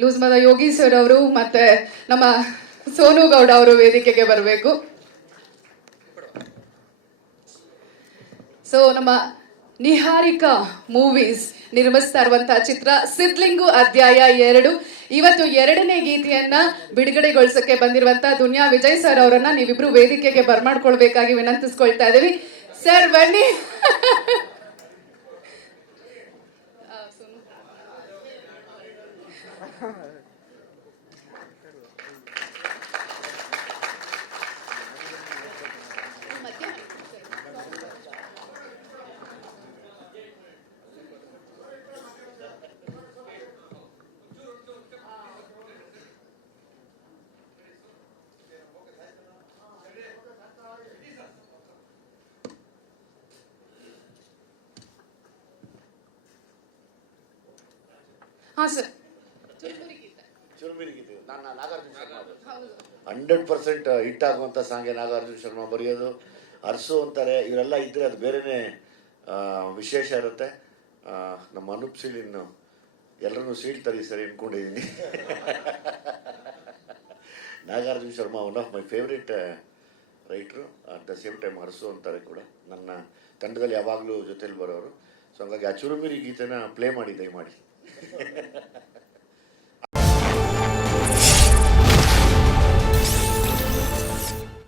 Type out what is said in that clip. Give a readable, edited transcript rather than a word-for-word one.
Loose ಮದ Yogi sir ಅವರು ಮತ್ತೆ ನಮ್ಮ ಸೋನು ಗೌಡ ಅವರು ವೇದಿಕೆಗೆ ಬರಬೇಕು. ಸೊ ನಮ್ಮ ನಿಹಾರಿಕಾ ಮೂವೀಸ್ ನಿರ್ಮಿಸ್ತಾ ಇರುವಂತಹ ಚಿತ್ರ ಸಿದ್ಲಿಂಗು ಅಧ್ಯಾಯ 2 ಇವತ್ತು 2ನೇ ಗೀತೆಯನ್ನ ಬಿಡುಗಡೆಗೊಳಿಸಕ್ಕೆ ಬಂದಿರುವಂತಹ ದುನಿಯಾ ವಿಜಯ್ ಸರ್ ಅವರನ್ನ ನೀವಿಬ್ರು ವೇದಿಕೆಗೆ ಬರ್ಮಾಡ್ಕೊಳ್ಬೇಕಾಗಿ ವಿನಂತಿಸ್ಕೊಳ್ತಾ ಇದೀವಿ. ಸರ್ ಬನ್ನಿ. ಹಾ ಸರ್, ಚುರುಮುರಿ ಗೀತೆ ನಾನು ನಾಗಾರ್ಜುನ ಶರ್ಮಾ 100% ಹಿಟ್ ಆಗುವಂಥ ಸಾಂಗೆ ನಾಗಾರ್ಜುನ ಶರ್ಮಾ ಬರೆಯೋದು. ಅರಸು ಅಂತಾರೆ, ಇವರೆಲ್ಲ ಇದ್ದರೆ ಅದು ಬೇರೆಯೇ ವಿಶೇಷ ಇರುತ್ತೆ. ನಮ್ಮ ಅನೂಪ್ ಸೀಳಿನ್ನು ಎಲ್ಲರನ್ನೂ ಸೀಳ್ತಾರೆ ಸರಿ ಅಂದ್ಕೊಂಡಿದ್ದೀನಿ. Nagarjuna Sharma one of my favourite writer. At the same time ಅರಸು ಅಂತಾರೆ ಕೂಡ ನನ್ನ ತಂಡದಲ್ಲಿ ಯಾವಾಗಲೂ ಜೊತೆಲಿ ಬರೋರು. ಸೊ ಹಂಗಾಗಿ ಆ ಚುರುಮುರಿ ಗೀತೆನ ಪ್ಲೇ ಮಾಡಿ ದಯಮಾಡಿ.